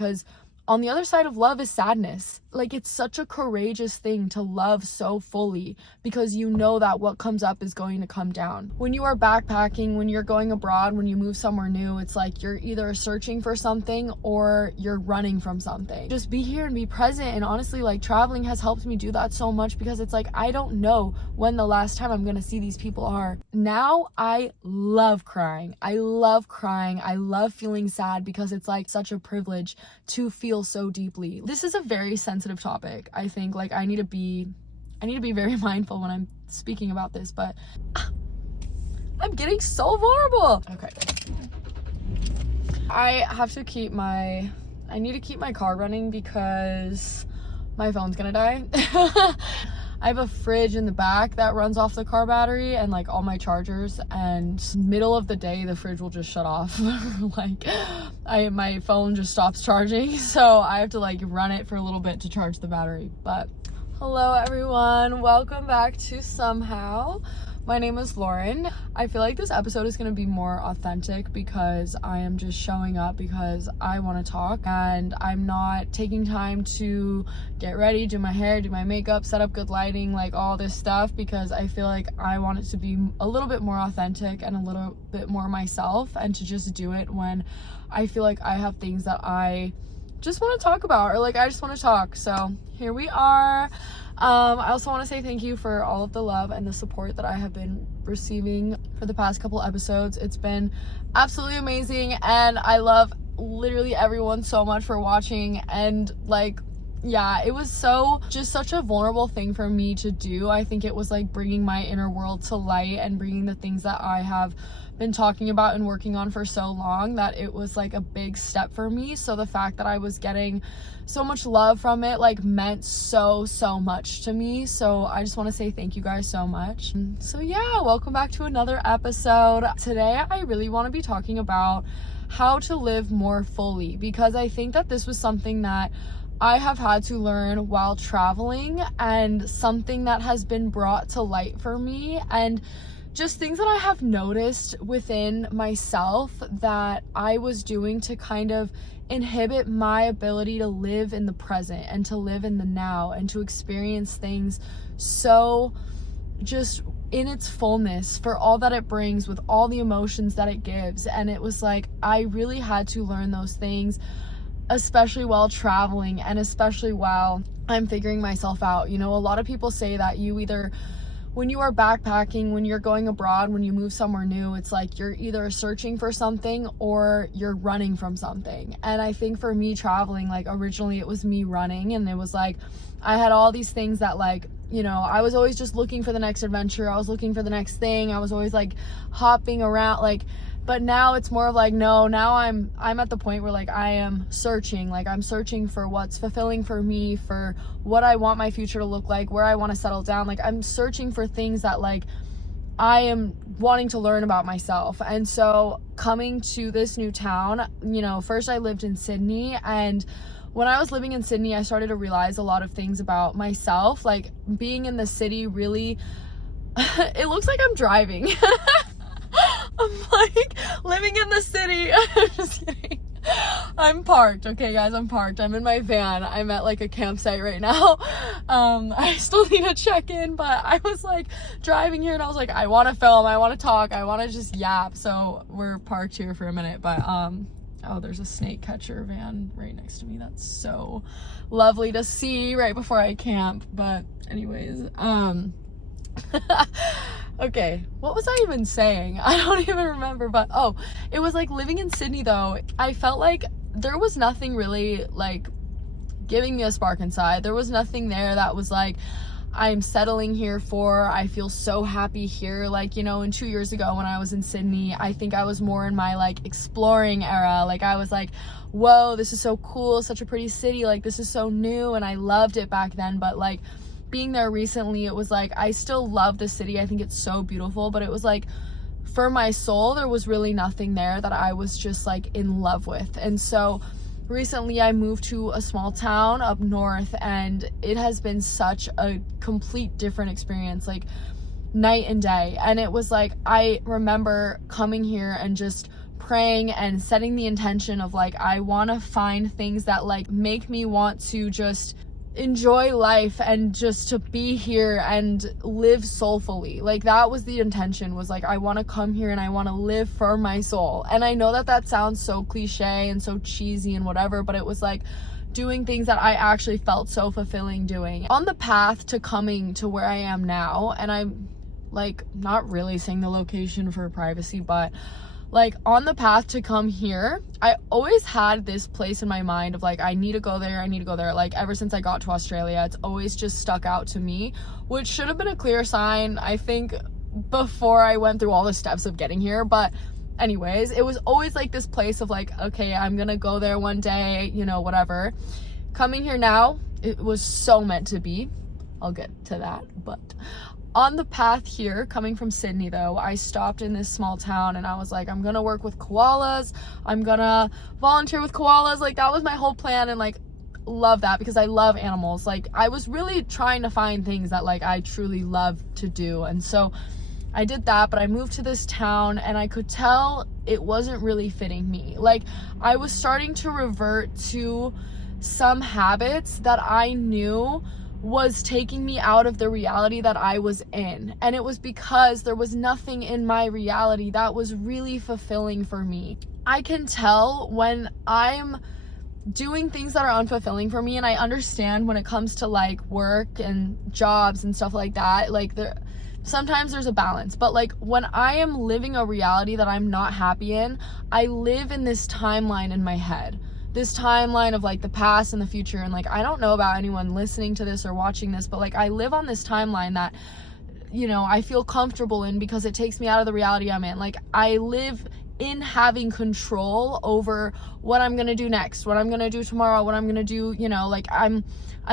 because on the other side of love is sadness. Like, it's such a courageous thing to love so fully, because you know that what comes up is going to come down. When you are backpacking, when you're going abroad, when you move somewhere new, it's like you're either searching for something or you're running from something. Just be here and be present. And honestly, like, traveling has helped me do that so much, because it's like, I don't know when the last time I'm gonna see these people are. Now I love crying. I love feeling sad, because it's like such a privilege to feel so deeply. This is a very sensitive topic. I think, like, I need to be very mindful when I'm speaking about this, but I'm getting so vulnerable. Okay. I need to keep my car running because my phone's gonna die. I have a fridge in the back that runs off the car battery and like all my chargers, and middle of the day the fridge will just shut off. Like, my phone just stops charging, so I have to like run it for a little bit to charge the battery. But hello everyone, welcome back to Somehow. My name is Lauren. I feel like this episode is going to be more authentic because I am just showing up because I want to talk, and I'm not taking time to get ready, do my hair, do my makeup, set up good lighting, like all this stuff, because I feel like I want it to be a little bit more authentic and a little bit more myself, and to just do it when I feel like I have things that I just want to talk about, or like I just want to talk. So here we are. I also want to say thank you for all of the love and the support that I have been receiving for the past couple episodes. It's been absolutely amazing, and I love literally everyone so much for watching. And like, yeah, it was just such a vulnerable thing for me to do. I think it was like bringing my inner world to light and bringing the things that I have been talking about and working on for so long, that it was like a big step for me. So the fact that I was getting so much love from it like meant so much to me. So I just want to say thank you guys so much. So yeah, welcome back to another episode. Today I really want to be talking about how to live more fully, because I think that this was something that I have had to learn while traveling, and something that has been brought to light for me, and just things that I have noticed within myself that I was doing to kind of inhibit my ability to live in the present and to live in the now and to experience things so just in its fullness, for all that it brings, with all the emotions that it gives. And it was like, I really had to learn those things, especially while traveling, and especially while I'm figuring myself out. You know, a lot of people say that when you are backpacking, when you're going abroad, when you move somewhere new, it's like you're either searching for something or you're running from something. And I think for me, traveling, like originally it was me running, and it was like I had all these things that, like, you know, I was always just looking for the next adventure. I was looking for the next thing. I was always like hopping around, like. But now it's more of like, no, now I'm at the point where like I am searching, like I'm searching for what's fulfilling for me, for what I want my future to look like, where I want to settle down. Like, I'm searching for things that like I am wanting to learn about myself. And so coming to this new town, you know, first I lived in Sydney, and when I was living in Sydney, I started to realize a lot of things about myself. Like, being in the city really, it looks like I'm driving. I'm like living in the city. I'm just kidding. I'm parked. Okay, guys, I'm parked. I'm in my van. I'm at like a campsite right now. I still need to check in, but I was like driving here and I was like, I want to film, I want to talk, I want to just yap. So we're parked here for a minute, but oh, there's a snake catcher van right next to me. That's so lovely to see right before I camp. But anyways, okay, what was I even saying? I don't even remember, but oh, it was like living in Sydney though, I felt like there was nothing really like giving me a spark inside. There was nothing there that was like, I'm settling here for, I feel so happy here. Like, you know, and 2 years ago when I was in Sydney, I think I was more in my like exploring era. Like, I was like, whoa, this is so cool, such a pretty city, like this is so new, and I loved it back then. But like, being there recently, it was like, I still love the city, I think it's so beautiful, but it was like, for my soul, there was really nothing there that I was just like in love with. And so recently I moved to a small town up north, and it has been such a complete different experience, like night and day. And it was like, I remember coming here and just praying and setting the intention of like, I want to find things that like make me want to just enjoy life and just to be here and live soulfully. Like that was the intention, was like, I want to come here and I want to live for my soul. And I know that that sounds so cliche and so cheesy and whatever, but it was like doing things that I actually felt so fulfilling doing. On the path to coming to where I am now, and I'm like not really saying the location for privacy, but like on the path to come here, I always had this place in my mind of like, I need to go there, I need to go there. Like ever since I got to Australia, it's always just stuck out to me, which should have been a clear sign, I think, before I went through all the steps of getting here. But anyways, it was always like this place of like, okay, I'm gonna go there one day, you know, whatever. Coming here now, it was so meant to be. I'll get to that. But on the path here, coming from Sydney though, I stopped in this small town and I was like, I'm gonna work with koalas, I'm gonna volunteer with koalas. Like that was my whole plan, and like love that because I love animals. Like I was really trying to find things that like I truly love to do, and so I did that. But I moved to this town and I could tell it wasn't really fitting me. Like I was starting to revert to some habits that I knew was taking me out of the reality that I was in, and it was because there was nothing in my reality that was really fulfilling for me. I can tell when I'm doing things that are unfulfilling for me, and I understand when it comes to like work and jobs and stuff like that, like sometimes there's a balance, but like when I am living a reality that I'm not happy in, I live in this timeline in my head, this timeline of like the past and the future. And like, I don't know about anyone listening to this or watching this, but like I live on this timeline that, you know, I feel comfortable in because it takes me out of the reality I'm in. Like I live in having control over what I'm gonna do next, what I'm gonna do tomorrow, what I'm gonna do, you know, like I'm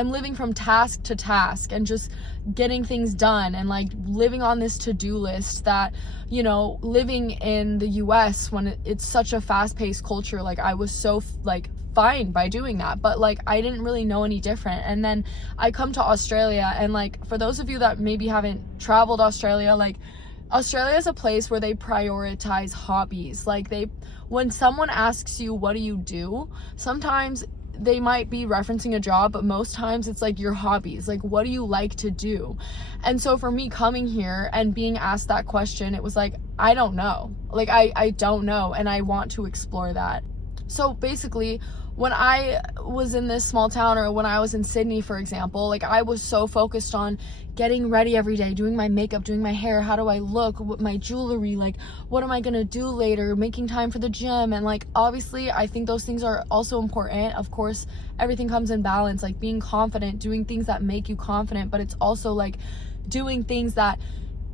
living from task to task and just getting things done, and like living on this to-do list that, you know, living in the US when it's such a fast-paced culture, like I was so like fine by doing that, but like I didn't really know any different. And then I come to Australia, and like for those of you that maybe haven't traveled Australia, like Australia is a place where they prioritize hobbies. Like when someone asks you, what do you do? Sometimes they might be referencing a job, but most times it's like your hobbies. Like, what do you like to do? And so for me coming here and being asked that question, it was like, I don't know. Like, I don't know. And I want to explore that. So basically, when I was in this small town, or when I was in Sydney, for example, like I was so focused on getting ready every day, doing my makeup, doing my hair, how do I look, what my jewelry, like what am I gonna do later, making time for the gym. And like obviously I think those things are also important. Of course, everything comes in balance, like being confident, doing things that make you confident, but it's also like doing things that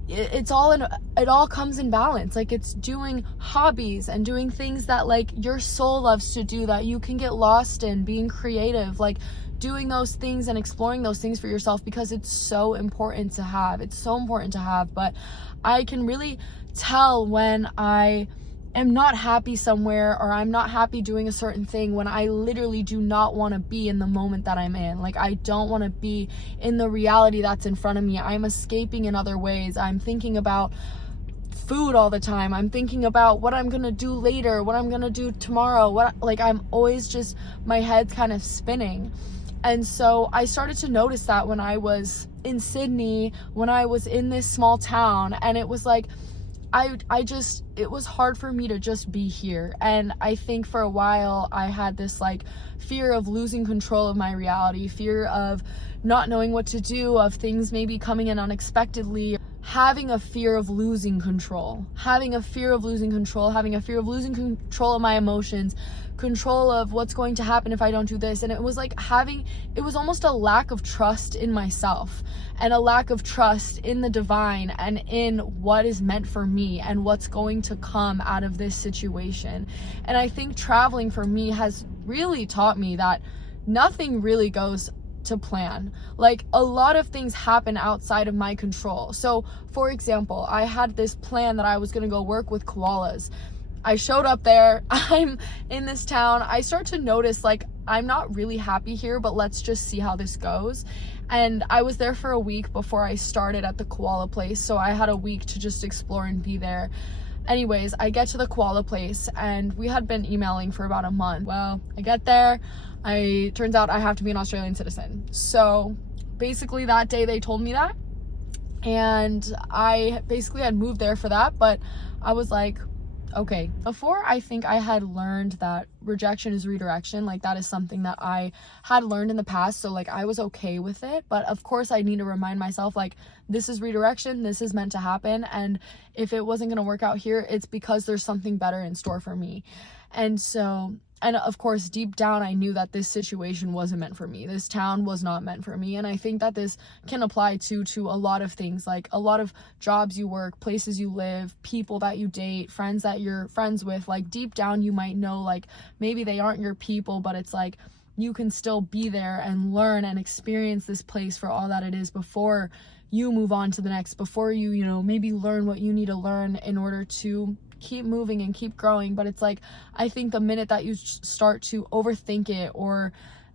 it all comes in balance. Like it's doing hobbies and doing things that like your soul loves to do, that you can get lost in, being creative, like doing those things and exploring those things for yourself, because it's so important to have. But I can really tell when I am not happy somewhere, or I'm not happy doing a certain thing, when I literally do not want to be in the moment that I'm in. Like I don't want to be in the reality that's in front of me. I'm escaping in other ways. I'm thinking about food all the time. I'm thinking about what I'm gonna do later, what I'm gonna do tomorrow, like I'm always just, my head's kind of spinning. And so I started to notice that when I was in Sydney, when I was in this small town, and it was like it was hard for me to just be here. And I think for a while I had this like fear of losing control of my reality, fear of not knowing what to do, of things maybe coming in unexpectedly, having a fear of losing control, having a fear of losing control of my emotions, control of what's going to happen if I don't do this. And it was like it was almost a lack of trust in myself, and a lack of trust in the divine, and in what is meant for me and what's going to come out of this situation. And I think traveling for me has really taught me that nothing really goes to plan. Like a lot of things happen outside of my control. So for example, I had this plan that I was going to go work with koalas. I showed up there, I'm in this town, I start to notice like I'm not really happy here, but let's just see how this goes. And I was there for a week before I started at the koala place, so I had a week to just explore and be there. Anyways, I get to the koala place, and we had been emailing for about a month. Well, I get there, turns out I have to be an Australian citizen. So basically that day they told me that, and I basically had moved there for that, but I was like, okay. Before, I think I had learned that rejection is redirection. Like, that is something that I had learned in the past, so like I was okay with it. But of course I need to remind myself, like, this is redirection, this is meant to happen, and if it wasn't going to work out here, it's because there's something better in store for me. And so, and of course, deep down, I knew that this situation wasn't meant for me. This town was not meant for me. And I think that this can apply to a lot of things, like a lot of jobs you work, places you live, people that you date, friends that you're friends with. Like, deep down, you might know, like, maybe they aren't your people, but it's like, you can still be there and learn and experience this place for all that it is before you move on to the next, before you, you know, maybe learn what you need to learn in order to keep moving and keep growing. But it's like, I think the minute that you start to overthink it, or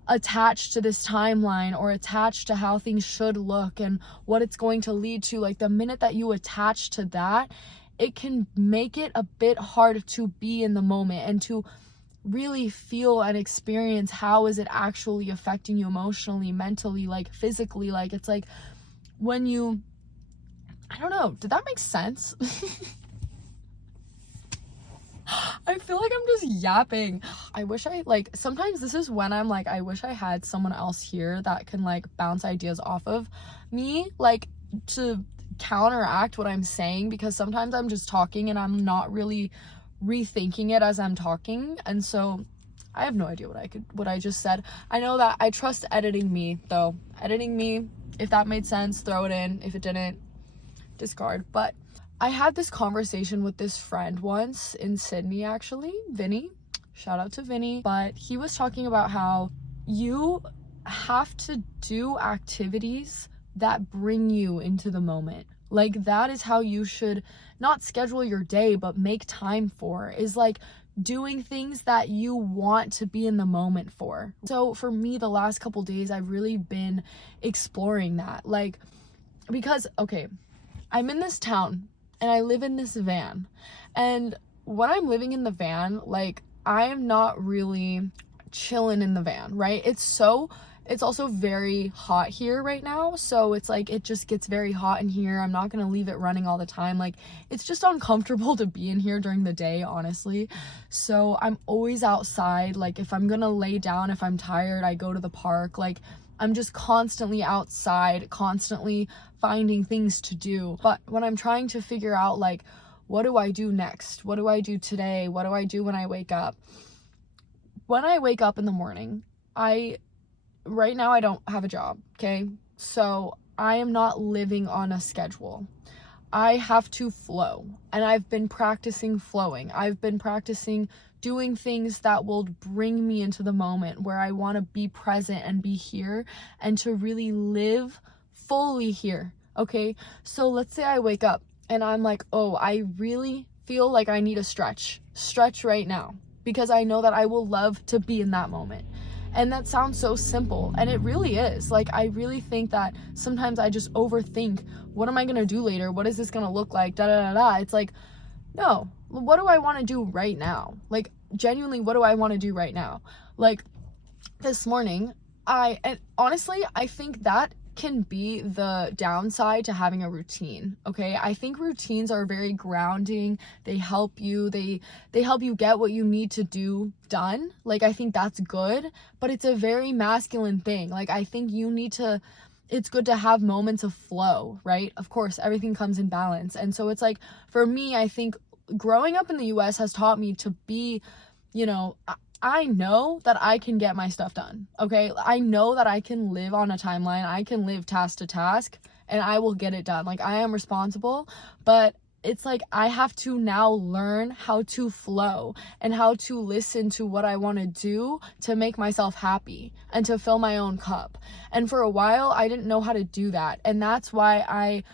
attach to this timeline, or attach to how things should look and what it's going to lead to, like, the minute that you attach to that, it can make it a bit hard to be in the moment and to really feel and experience how is it actually affecting you emotionally, mentally, like physically. Like, it's like when you, I don't know, did that make sense? I feel like I'm just yapping. I wish I, like, sometimes this is when I'm like, I wish I had someone else here that can, like, bounce ideas off of me, like, to counteract what I'm saying, because sometimes I'm just talking and I'm not really rethinking it as I'm talking. And so I have no idea what I just said. I know that I trust editing me, though. Editing me, if that made sense, throw it in. If it didn't, discard. But I had this conversation with this friend once in Sydney, actually, Vinny. Shout out to Vinny. But he was talking about how you have to do activities that bring you into the moment. Like, that is how you should not schedule your day, but make time for, is like doing things that you want to be in the moment for. So for me, the last couple days, I've really been exploring that. Like, because, okay, I'm in this town and I live in this van, and when I'm living in the van, like, I am not really chilling in the van, right? It's also very hot here right now, so it's like, it just gets very hot in here. I'm not gonna leave it running all the time. Like, it's just uncomfortable to be in here during the day, honestly. So I'm always outside. Like, if I'm gonna lay down, if I'm tired, I go to the park. Like, I'm just constantly outside, constantly finding things to do. But when I'm trying to figure out, like, what do I do next? What do I do today? What do I do when I wake up? When I wake up in the morning, right now I don't have a job, okay? So I am not living on a schedule. I have to flow, and I've been practicing flowing. I've been practicing doing things that will bring me into the moment, where I want to be present and be here and to really live fully here, okay? So let's say I wake up and I'm like, oh, I really feel like I need a stretch right now, because I know that I will love to be in that moment. And that sounds so simple, and it really is. Like, I really think that sometimes I just overthink, what am I gonna do later? What is this gonna look like? Da da da da. It's like, no, what do I want to do right now? Like, genuinely, what do I want to do right now? Like, this morning, and honestly, I think that can be the downside to having a routine, okay? I think routines are very grounding. They help you. They help you get what you need to do done. Like, I think that's good, but it's a very masculine thing. Like, I think it's good to have moments of flow, right? Of course, everything comes in balance. And so it's like, for me, I think growing up in the US has taught me to be, you know, I know that I can get my stuff done, okay? I know that I can live on a timeline. I can live task to task, and I will get it done. Like, I am responsible, but it's like, I have to now learn how to flow and how to listen to what I want to do to make myself happy and to fill my own cup. And for a while, I didn't know how to do that. And that's why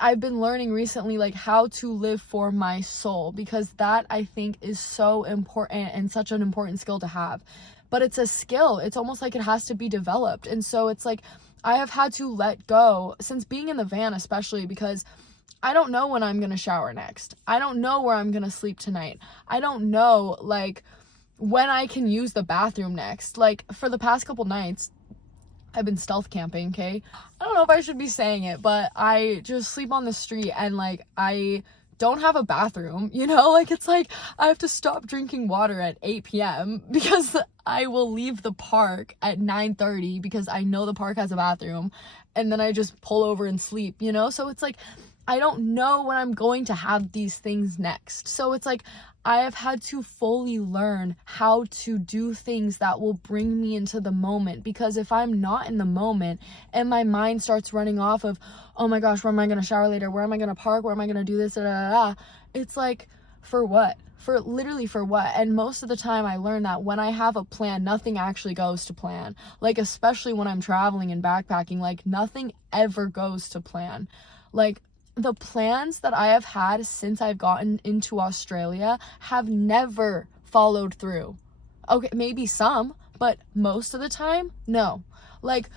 I've been learning recently, like, how to live for my soul, because that, I think, is so important and such an important skill to have. But it's a skill. It's almost like it has to be developed. And so it's like, I have had to let go since being in the van, especially because I don't know when I'm gonna shower next. I don't know where I'm gonna sleep tonight. I don't know, like, when I can use the bathroom next. Like, for the past couple nights, I've been stealth camping, okay? I don't know if I should be saying it, but I just sleep on the street and, like, I don't have a bathroom, you know? Like, it's like I have to stop drinking water at 8 p.m. because I will leave the park at 9:30 because I know the park has a bathroom, and then I just pull over and sleep, you know? So it's like I don't know when I'm going to have these things next. So it's like I have had to fully learn how to do things that will bring me into the moment, because if I'm not in the moment and my mind starts running off of, oh my gosh, where am I going to shower later? Where am I going to park? Where am I going to do this? Da, da, da, da. It's like, for what? For literally for what? And most of the time I learn that when I have a plan, nothing actually goes to plan. Like, especially when I'm traveling and backpacking, like, nothing ever goes to plan. Like, the plans that I have had since I've gotten into Australia have never followed through. Okay, maybe some, but most of the time, no. Like,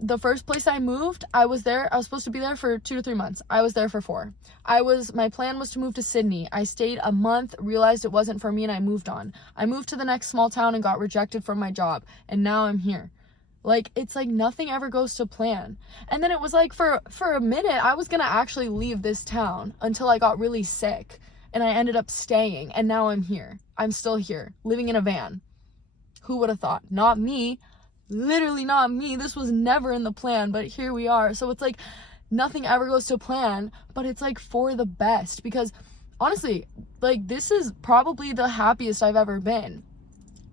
the first place I moved, I was supposed to be there for 2 to 3 months. I was there for 4. My plan was to move to Sydney. I stayed a month, realized it wasn't for me, and I moved on. I moved to the next small town and got rejected from my job, and now I'm here. Like, it's like nothing ever goes to plan. And then it was like for a minute, I was gonna actually leave this town until I got really sick, and I ended up staying, and now I'm here. I'm still here, living in a van. Who would have thought? Not me. Literally not me. This was never in the plan, but here we are. So it's like nothing ever goes to plan, but it's like for the best, because honestly, like, this is probably the happiest I've ever been.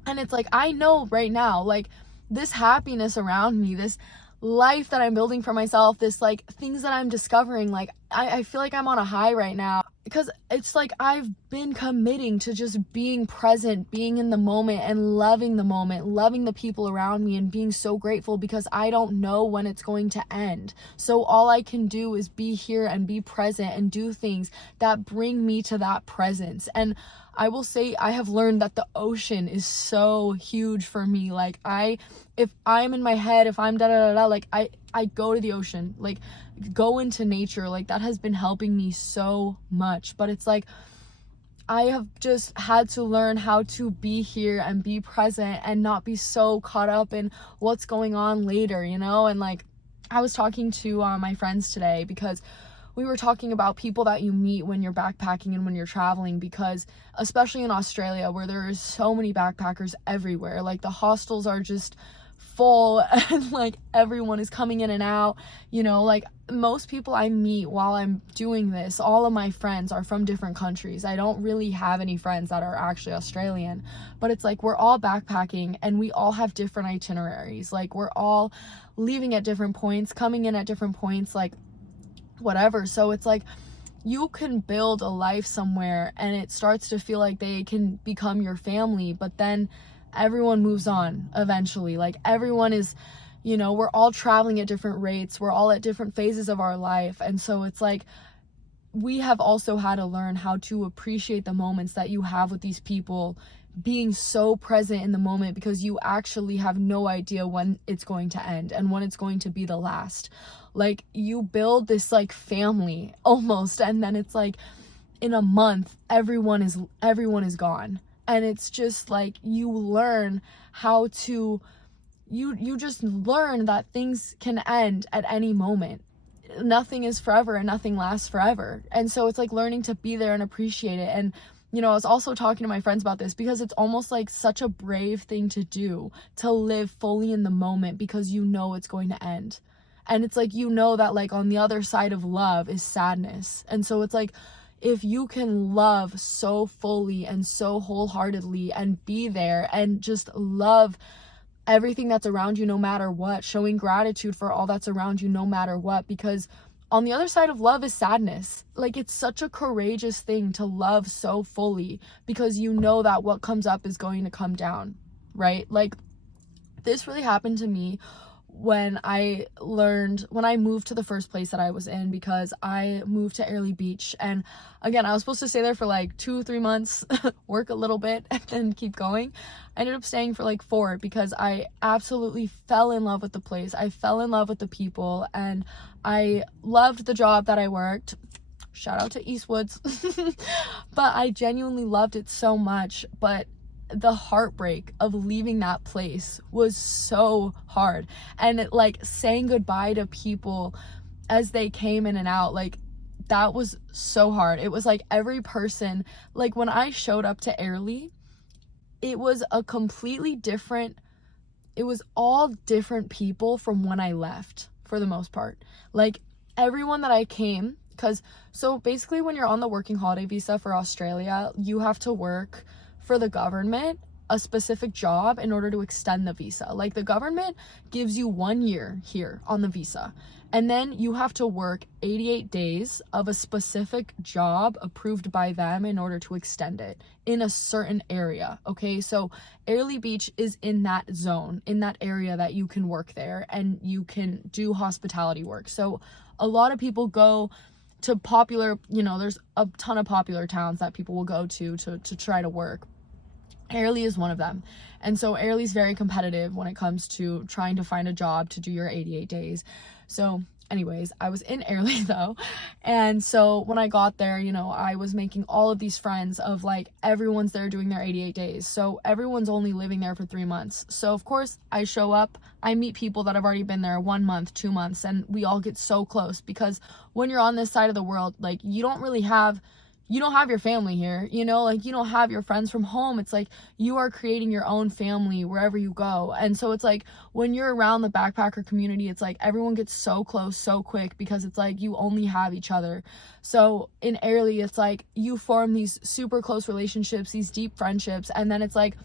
And it's like, I know right now, like, this happiness around me, this life that I'm building for myself, this, like, things that I'm discovering, like, I feel like I'm on a high right now, because it's like I've been committing to just being present, being in the moment, and loving the moment, loving the people around me, and being so grateful, because I don't know when it's going to end. So all I can do is be here and be present and do things that bring me to that presence. And I will say I have learned that the ocean is so huge for me. Like, if I'm in my head, if I'm da-da-da-da, like, I go to the ocean, like, go into nature. Like, that has been helping me so much. But it's like, I have just had to learn how to be here and be present and not be so caught up in what's going on later, you know? And, like, I was talking to my friends today, because we were talking about people that you meet when you're backpacking and when you're traveling, because especially in Australia, where there's so many backpackers everywhere, like, the hostels are just full and, like, everyone is coming in and out, you know? Like, most people I meet while I'm doing this, all of my friends are from different countries. I don't really have any friends that are actually Australian, but it's like we're all backpacking and we all have different itineraries. Like, we're all leaving at different points, coming in at different points, like, whatever. So it's like you can build a life somewhere and it starts to feel like they can become your family, but then everyone moves on eventually. Like, everyone is, you know, we're all traveling at different rates, we're all at different phases of our life. And so it's like we have also had to learn how to appreciate the moments that you have with these people, being so present in the moment, because you actually have no idea when it's going to end and when it's going to be the last. Like, you build this, like, family almost, and then it's like in a month everyone is gone. And it's just like you learn how to you just learn that things can end at any moment. Nothing is forever and nothing lasts forever. And so it's like learning to be there and appreciate it. And, you know, I was also talking to my friends about this, because it's almost like such a brave thing to do, to live fully in the moment, because you know it's going to end. And it's like, you know that, like, on the other side of love is sadness. And so it's like, if you can love so fully and so wholeheartedly and be there and just love everything that's around you no matter what, showing gratitude for all that's around you no matter what, because on the other side of love is sadness. Like, it's such a courageous thing to love so fully, because you know that what comes up is going to come down, right? Like, this really happened to me when I moved to the first place that I was in, because I moved to Airlie Beach. And again, I was supposed to stay there for like 2-3 months, work a little bit, and then keep going. I ended up staying for like 4, because I absolutely fell in love with the place. I fell in love with the people, and I loved the job that I worked. shout out to Eastwoods. But I genuinely loved it so much. But the heartbreak of leaving that place was so hard, and it, like, saying goodbye to people as they came in and out, like, that was so hard. It was like every person, like, when I showed up to Airly, it was a completely different, it was all different people from when I left, for the most part. Like, everyone that I came, because, so basically when you're on the working holiday visa for Australia, you have to work for the government a specific job in order to extend the visa. Like, the government gives you 1 year here on the visa, and then you have to work 88 days of a specific job approved by them in order to extend it in a certain area. Okay, so Airlie Beach is in that zone, in that area that you can work there and you can do hospitality work. So a lot of people go to popular, you know, there's a ton of popular towns that people will go to try to work. Airlie is one of them. And so Airlie is very competitive when it comes to trying to find a job to do your 88 days. So anyways, I was in Airlie though. And so when I got there, you know, I was making all of these friends of, like, everyone's there doing their 88 days. So everyone's only living there for 3 months. So of course I show up, I meet people that have already been there 1 month, 2 months, and we all get so close, because when you're on this side of the world, like, you don't have your family here, you know, like, you don't have your friends from home. It's like you are creating your own family wherever you go. And so it's like when you're around the backpacker community, it's like everyone gets so close so quick, because it's like you only have each other. So in Airlie, it's like you form these super close relationships, these deep friendships, and then it's like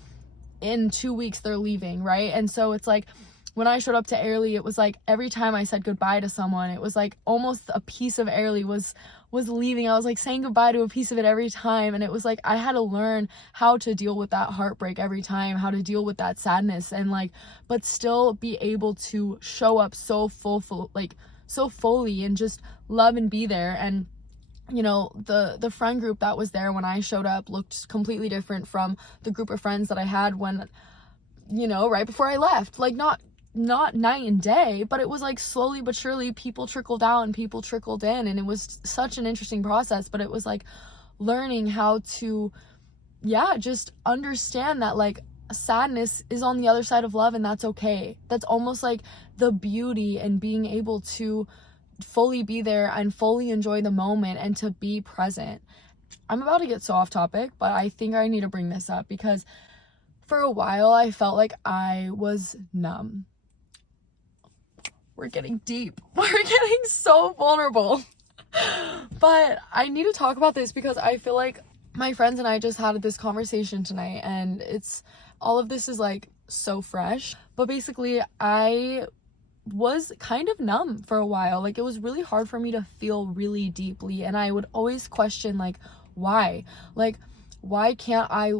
in 2 weeks they're leaving, right? And so it's like when I showed up to Airlie, it was like every time I said goodbye to someone, it was like almost a piece of Airlie was leaving. I was like saying goodbye to a piece of it every time, and it was like I had to learn how to deal with that heartbreak every time, how to deal with that sadness, and like, but still be able to show up so fully and just love and be there. And you know, the friend group that was there when I showed up looked completely different from the group of friends that I had when, you know, right before I left. Like, not night and day, but it was like slowly but surely people trickled out and people trickled in, and it was such an interesting process. But it was like learning how to, yeah, just understand that, like, sadness is on the other side of love, and that's okay. That's almost like the beauty and being able to fully be there and fully enjoy the moment and to be present. I'm about to get so off topic, but I think I need to bring this up because for a while I felt like I was numb. We're getting deep. We're getting so vulnerable. But I need to talk about this because I feel like my friends and I just had this conversation tonight, and it's all of this is like so fresh. But basically, I was kind of numb for a while. Like, it was really hard for me to feel really deeply, and I would always question, like, why? Like, why can't I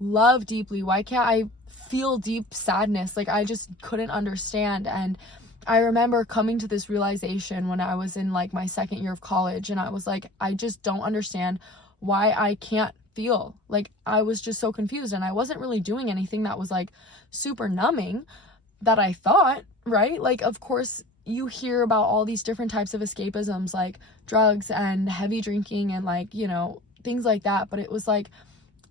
love deeply? Why can't I feel deep sadness? Like, I just couldn't understand. And I remember coming to this realization when I was in like my second year of college, and I was like, I just don't understand why I can't feel. Like, I was just so confused, and I wasn't really doing anything that was like super numbing that I thought, right? Like, of course you hear about all these different types of escapisms, like drugs and heavy drinking and, like, you know, things like that. But it was like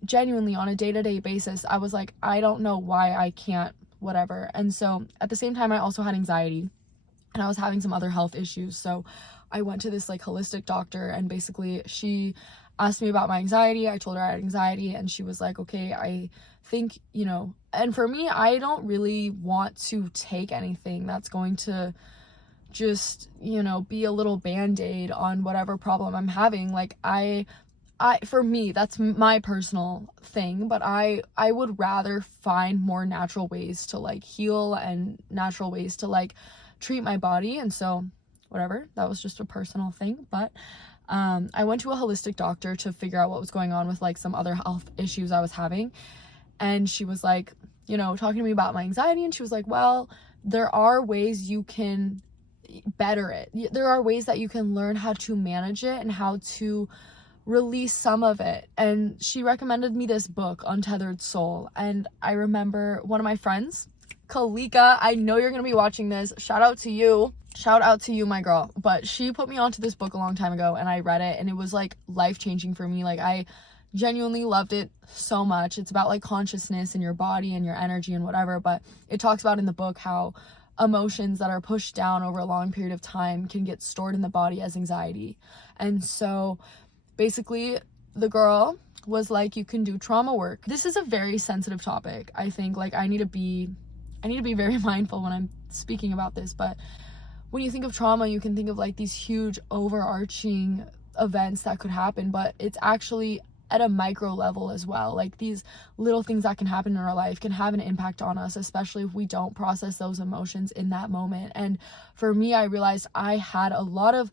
genuinely on a day-to-day basis, I was like, I don't know why I can't whatever. And so at the same time, I also had anxiety, and I was having some other health issues. So I went to this like holistic doctor, and basically she asked me about my anxiety. I told her I had anxiety, and she was like, okay, I think, you know, and for me, I don't really want to take anything that's going to just, you know, be a little band-aid on whatever problem I'm having. Like, for me, that's my personal thing, but I would rather find more natural ways to like heal and natural ways to like treat my body. And so whatever, that was just a personal thing. But I went to a holistic doctor to figure out what was going on with like some other health issues I was having. And she was like, you know, talking to me about my anxiety, and she was like, well, there are ways you can better it. There are ways that you can learn how to manage it and how to release some of it. And she recommended me this book, Untethered Soul. And I remember one of my friends, Kalika, I know you're gonna be watching this, shout out to you. shout out to you, my girl. But she put me onto this book a long time ago, and I read it, and it was like life-changing for me. Like, I genuinely loved it so much. It's about like consciousness and your body and your energy and whatever, but it talks about in the book how emotions that are pushed down over a long period of time can get stored in the body as anxiety. And so basically the girl was like, you can do trauma work. This is a very sensitive topic. I think like I need to be very mindful when I'm speaking about this, but when you think of trauma, you can think of like these huge overarching events that could happen, but it's actually at a micro level as well. Like, these little things that can happen in our life can have an impact on us, especially if we don't process those emotions in that moment. And for me, I realized I had a lot of,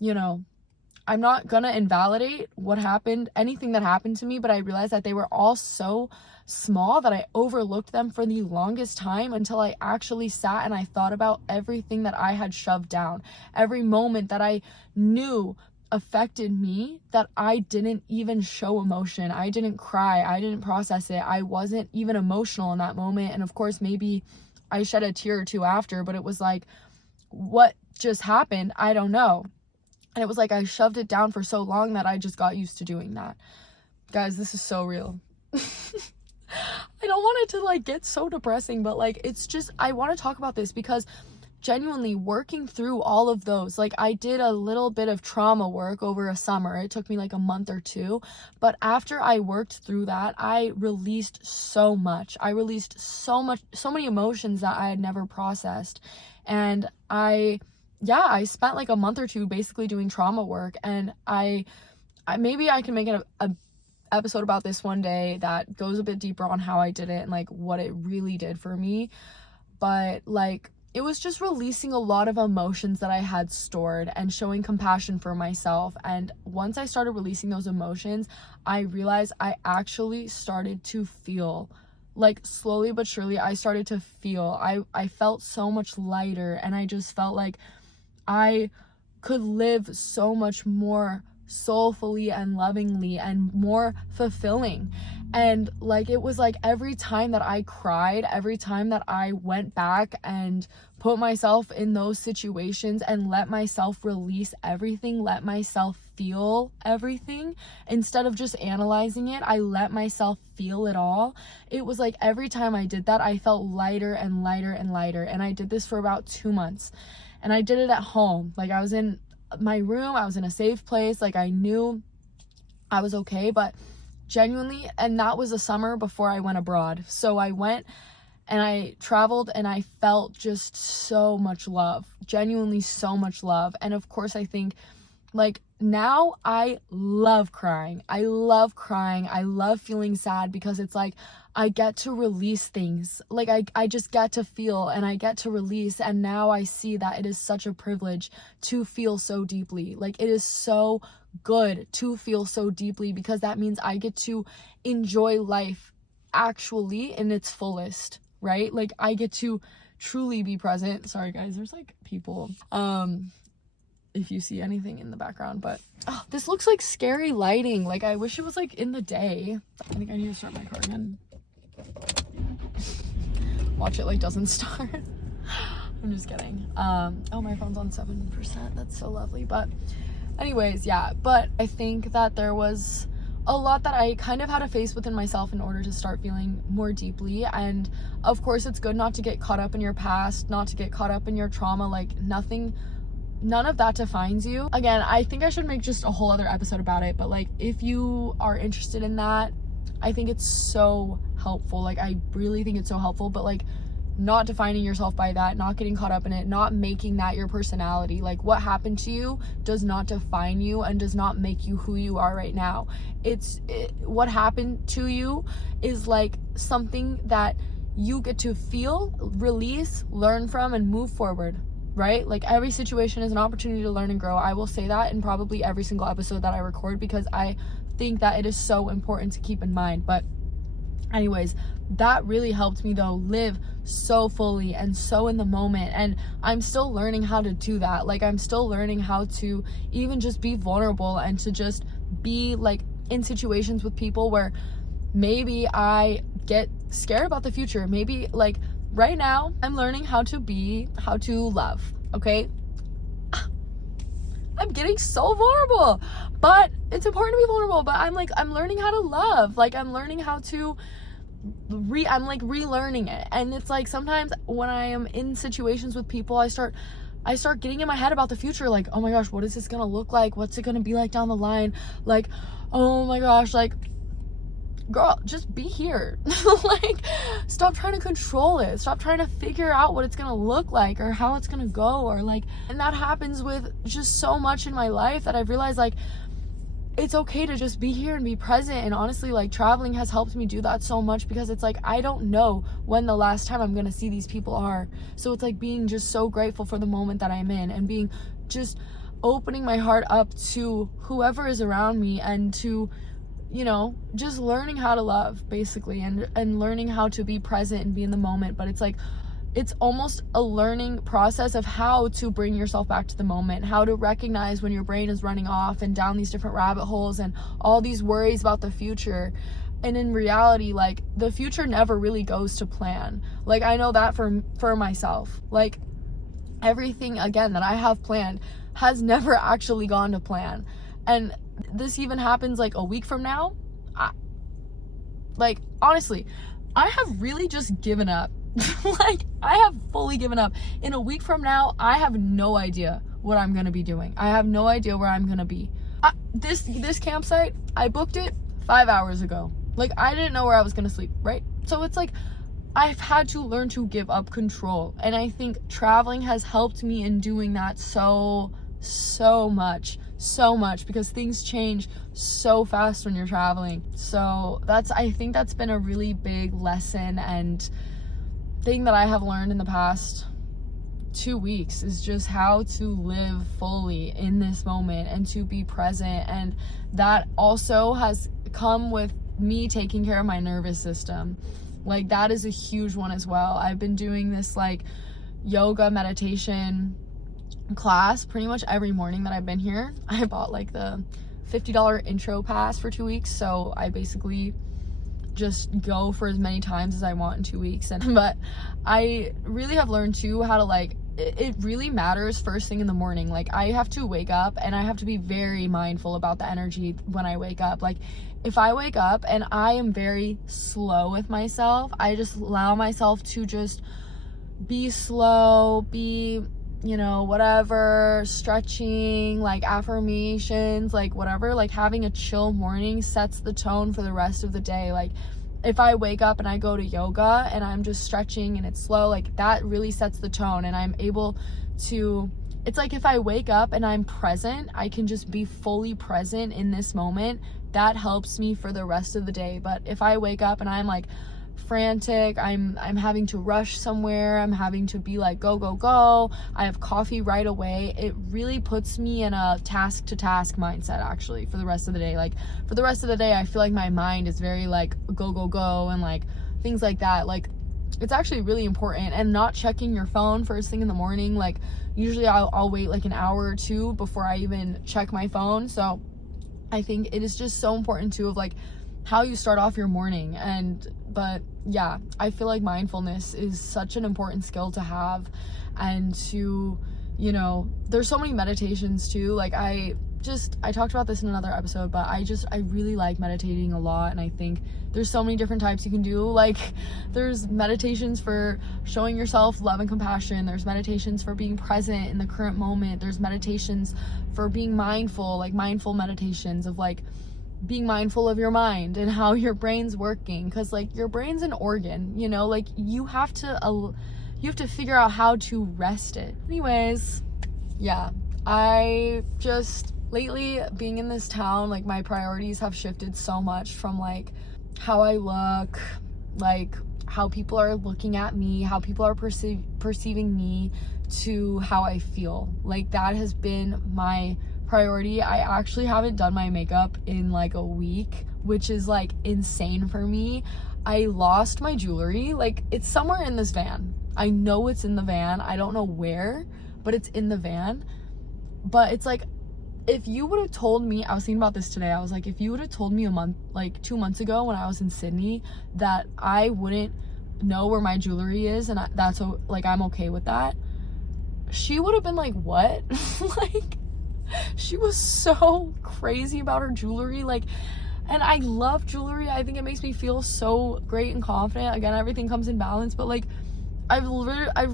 I'm not gonna invalidate what happened, anything that happened to me, but I realized that they were all so small that I overlooked them for the longest time until I actually sat and I thought about everything that I had shoved down, every moment that I knew affected me, that I didn't even show emotion. I didn't cry. I didn't process it. I wasn't even emotional in that moment. And of course, maybe I shed a tear or two after, but it was like, what just happened? I don't know. And it was like I shoved it down for so long that I just got used to doing that. Guys, this is so real. I don't want it to like get so depressing, but like, it's just, I want to talk about this because genuinely working through all of those, like, I did a little bit of trauma work over a summer. It took me like a month or two, but after I worked through that, I released so much. I released so many emotions that I had never processed. And I spent like a month or two basically doing trauma work, and I maybe I can make a episode about this one day that goes a bit deeper on how I did it and like what it really did for me. But like, it was just releasing a lot of emotions that I had stored and showing compassion for myself. And once I started releasing those emotions, I realized I actually started to feel, like, slowly but surely, I started to feel. I felt so much lighter, and I just felt like I could live so much more soulfully and lovingly and more fulfilling. And like, it was like every time that I cried, every time that I went back and put myself in those situations and let myself release everything, let myself feel everything, instead of just analyzing it, I let myself feel it all. It was like every time I did that, I felt lighter and lighter and lighter. And I did this for about 2 months, and I did it at home. Like, I was in my room, I was in a safe place, like I knew I was okay. But genuinely, and that was a summer before I went abroad, so I went and I traveled, and I felt just so much love, genuinely so much love. And of course, I think like now I love crying. I love feeling sad, because it's like I get to release things. Like I just get to feel and I get to release. And now I see that it is such a privilege to feel so deeply. Like, it is so good to feel so deeply, because that means I get to enjoy life actually in its fullest, right? Like, I get to truly be present. Sorry guys, there's like people if you see anything in the background, but this looks like scary lighting. Like, I wish it was like in the day. I think I need to start my car again. Watch it like doesn't start. I'm just kidding. Oh, my phone's on 7%. That's so lovely. But anyways, yeah, but I think that there was a lot that I kind of had to face within myself in order to start feeling more deeply. And of course, it's good not to get caught up in your past, not to get caught up in your trauma. Like, none of that defines you. Again, I think I should make just a whole other episode about it, but like, if you are interested in that, I think it's so helpful. Like, I really think it's so helpful. But like, not defining yourself by that, not getting caught up in it, not making that your personality. Like, what happened to you does not define you and does not make you who you are right now. What happened to you is like something that you get to feel, release, learn from, and move forward, right? Like, every situation is an opportunity to learn and grow. I will say that in probably every single episode that I record, because I think that it is so important to keep in mind. But anyways, that really helped me though live so fully and so in the moment. And I'm still learning how to do that. Like, I'm still learning how to even just be vulnerable and to just be like in situations with people where maybe I get scared about the future. Maybe like right now I'm learning how to love. okay? I'm getting so vulnerable, but it's important to be vulnerable. But I'm learning how to love. Like, I'm learning how to I'm like relearning it. And it's like, sometimes when I am in situations with people, I start getting in my head about the future. Like, oh my gosh, what is this gonna look like? What's it gonna be like down the line? Like, oh my gosh, like, girl, just be here. Like, stop trying to control it. Stop trying to figure out what it's gonna look like or how it's gonna go, or like, and that happens with just so much in my life that I've realized, like, it's okay to just be here and be present. And honestly, like, traveling has helped me do that so much, because it's like, I don't know when the last time I'm gonna see these people are. So it's like being just so grateful for the moment that I'm in, and being just opening my heart up to whoever is around me, and to, you know, just learning how to love, basically, and learning how to be present and be in the moment. But it's like, it's almost a learning process of how to bring yourself back to the moment, how to recognize when your brain is running off and down these different rabbit holes and all these worries about the future. And in reality, like, the future never really goes to plan. Like, I know that for myself. Like, everything, again, that I have planned has never actually gone to plan. And this even happens like a week from now. Like, honestly, I have really just given up. Like, I have fully given up. In a week from now, I have no idea what I'm gonna be doing. I have no idea where I'm gonna be. This campsite, I booked it 5 hours ago. Like, I didn't know where I was gonna sleep, right? So it's like, I've had to learn to give up control. And I think traveling has helped me in doing that so much, because things change so fast when you're traveling. So I think that's been a really big lesson and thing that I have learned in the past 2 weeks, is just how to live fully in this moment and to be present. And that also has come with me taking care of my nervous system. Like, that is a huge one as well. I've been doing this like yoga meditation class pretty much every morning that I've been here. I bought like the $50 intro pass for 2 weeks, so I basically just go for as many times as I want in 2 weeks. But I really have learned too how to, like, it really matters first thing in the morning. Like, I have to wake up and I have to be very mindful about the energy when I wake up. Like, if I wake up and I am very slow with myself, I just allow myself to just be slow, be, you know, whatever, stretching, like affirmations, like whatever, like having a chill morning sets the tone for the rest of the day. Like, if I wake up and I go to yoga and I'm just stretching and it's slow, like, that really sets the tone. And I'm able to, it's like, if I wake up and I'm present, I can just be fully present in this moment. That helps me for the rest of the day. But if I wake up and I'm like frantic, I'm having to rush somewhere, I'm having to be like go, I have coffee right away, it really puts me in a task to task mindset actually for the rest of the day. Like, for the rest of the day, I feel like my mind is very like go and like things like that. Like, it's actually really important. And not checking your phone first thing in the morning. Like, usually I'll wait like an hour or two before I even check my phone. So I think it is just so important too, of like how you start off your morning. But yeah, I feel like mindfulness is such an important skill to have. And to, you know, there's so many meditations too. Like, I talked about this in another episode, but I really like meditating a lot. And I think there's so many different types you can do. Like, there's meditations for showing yourself love and compassion. There's meditations for being present in the current moment. There's meditations for being mindful, like mindful meditations of like being mindful of your mind and how your brain's working, because like your brain's an organ, you know, like you have to figure out how to rest it. Anyways, yeah, I just lately being in this town, like my priorities have shifted so much from like how I look, like how people are looking at me, how people are perceiving me, to how I feel. Like, that has been my priority. I actually haven't done my makeup in like a week, which is like insane for me. I lost my jewelry. Like, it's somewhere in this van. I know it's in the van. I don't know where, but it's in the van. But it's like, if you would have told me, I was thinking about this today, I was like, if you would have told me 2 months ago when I was in Sydney that I wouldn't know where my jewelry is, and that's like, I'm okay with that, she would have been like, what? Like, she was so crazy about her jewelry. Like, and I love jewelry. I think it makes me feel so great and confident. Again, everything comes in balance, but like, I've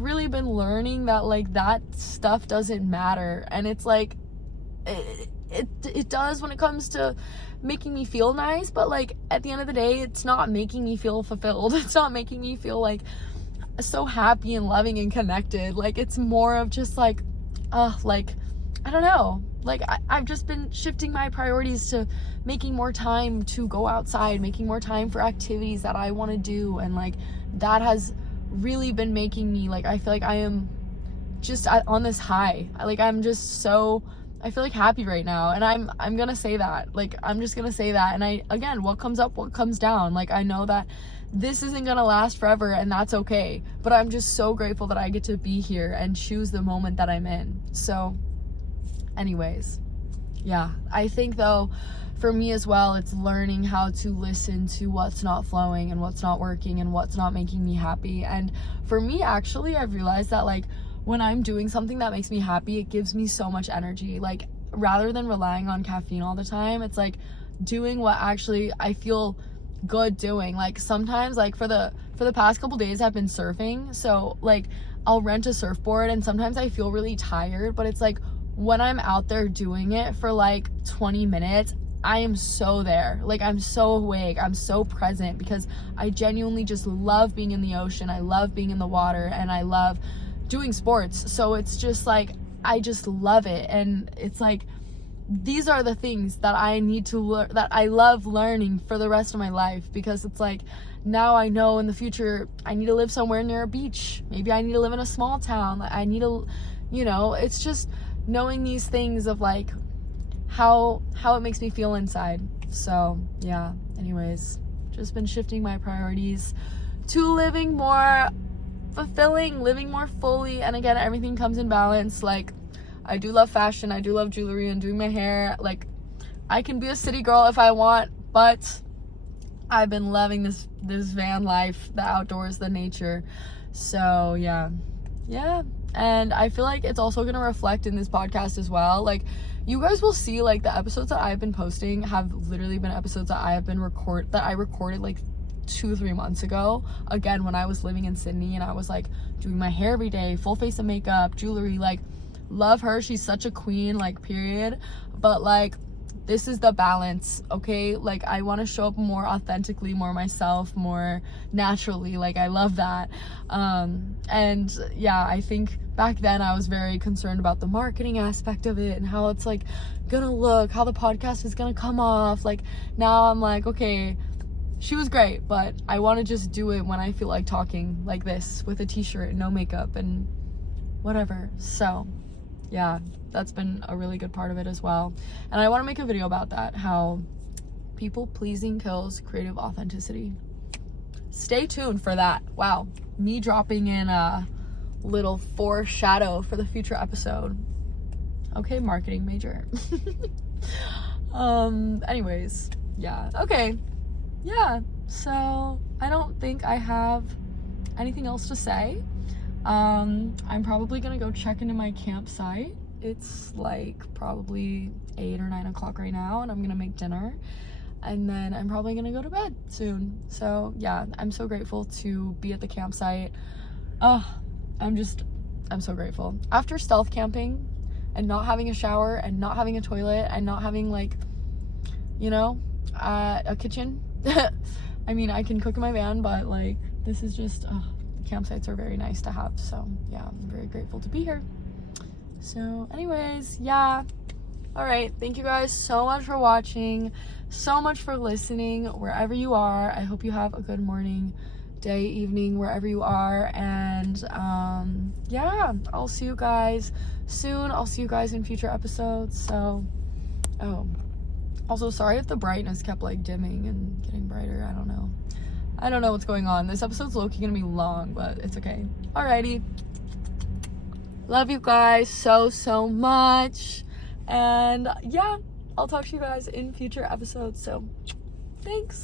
really been learning that like that stuff doesn't matter. And it's like, it does when it comes to making me feel nice, but like at the end of the day, it's not making me feel fulfilled. It's not making me feel like so happy and loving and connected. Like, it's more of just like, like, I don't know, like I've just been shifting my priorities to making more time to go outside, making more time for activities that I want to do, and like that has really been making me like, I feel like I am just on this high. Like, I'm just so, I feel like happy right now, and I'm gonna say that. Like, I'm just gonna say that. And again, what comes up, what comes down. Like, I know that this isn't gonna last forever, and that's okay, but I'm just so grateful that I get to be here and choose the moment that I'm in. So anyways, yeah, I think though for me as well, it's learning how to listen to what's not flowing and what's not working and what's not making me happy. And for me, actually, I've realized that like when I'm doing something that makes me happy, it gives me so much energy. Like, rather than relying on caffeine all the time, it's like doing what actually I feel good doing. Like, sometimes, like for the past couple days I've been surfing, so like I'll rent a surfboard, and sometimes I feel really tired, but it's like when I'm out there doing it for like 20 minutes, I am so there. Like, I'm so awake, I'm so present, because I genuinely just love being in the ocean, I love being in the water, and I love doing sports. So it's just like, I just love it. And it's like, these are the things that I need to learn, that I love learning for the rest of my life, because it's like, now I know in the future I need to live somewhere near a beach. Maybe I need to live in a small town. I need to, you know, it's just knowing these things of like how it makes me feel inside. So yeah, anyways, just been shifting my priorities to living more fulfilling, living more fully. And again, everything comes in balance. Like, I do love fashion, I do love jewelry and doing my hair. Like, I can be a city girl if I want, but I've been loving this van life, the outdoors, the nature. So yeah, and I feel like it's also gonna reflect in this podcast as well. Like, you guys will see, like, the episodes that I've been posting have literally been episodes that I recorded like 2-3 months ago, again when I was living in Sydney, and I was like doing my hair every day, full face of makeup, jewelry. Like, love her, she's such a queen, like, period. But like, this is the balance, okay? Like, I want to show up more authentically, more myself, more naturally. Like, I love that. And yeah, I think back then I was very concerned about the marketing aspect of it and how it's like gonna look, how the podcast is gonna come off. Like, now I'm like, okay, she was great, but I want to just do it when I feel like talking like this, with a t-shirt and no makeup and whatever. So yeah, that's been a really good part of it as well. And I want to make a video about that, how people pleasing kills creative authenticity. Stay tuned for that. Wow, me dropping in a little foreshadow for the future episode. Okay, marketing major. Anyways, yeah, okay. Yeah, so I don't think I have anything else to say. I'm probably gonna go check into my campsite. It's like probably 8 or 9 o'clock right now, and I'm gonna make dinner, and then I'm probably gonna go to bed soon. So yeah, I'm so grateful to be at the campsite. I'm so grateful. After stealth camping and not having a shower and not having a toilet and not having, like, you know, a kitchen. I mean, I can cook in my van, but like, this is just, campsites are very nice to have. So yeah, I'm very grateful to be here. So anyways, yeah, all right, thank you guys so much for watching, so much for listening wherever you are. I hope you have a good morning, day, evening, wherever you are. And yeah, I'll see you guys soon. I'll see you guys in future episodes. So also, sorry if the brightness kept like dimming and getting brighter. I don't know what's going on. This episode's low-key gonna be long, but it's okay. Alrighty. Love you guys so much. And yeah, I'll talk to you guys in future episodes. So thanks.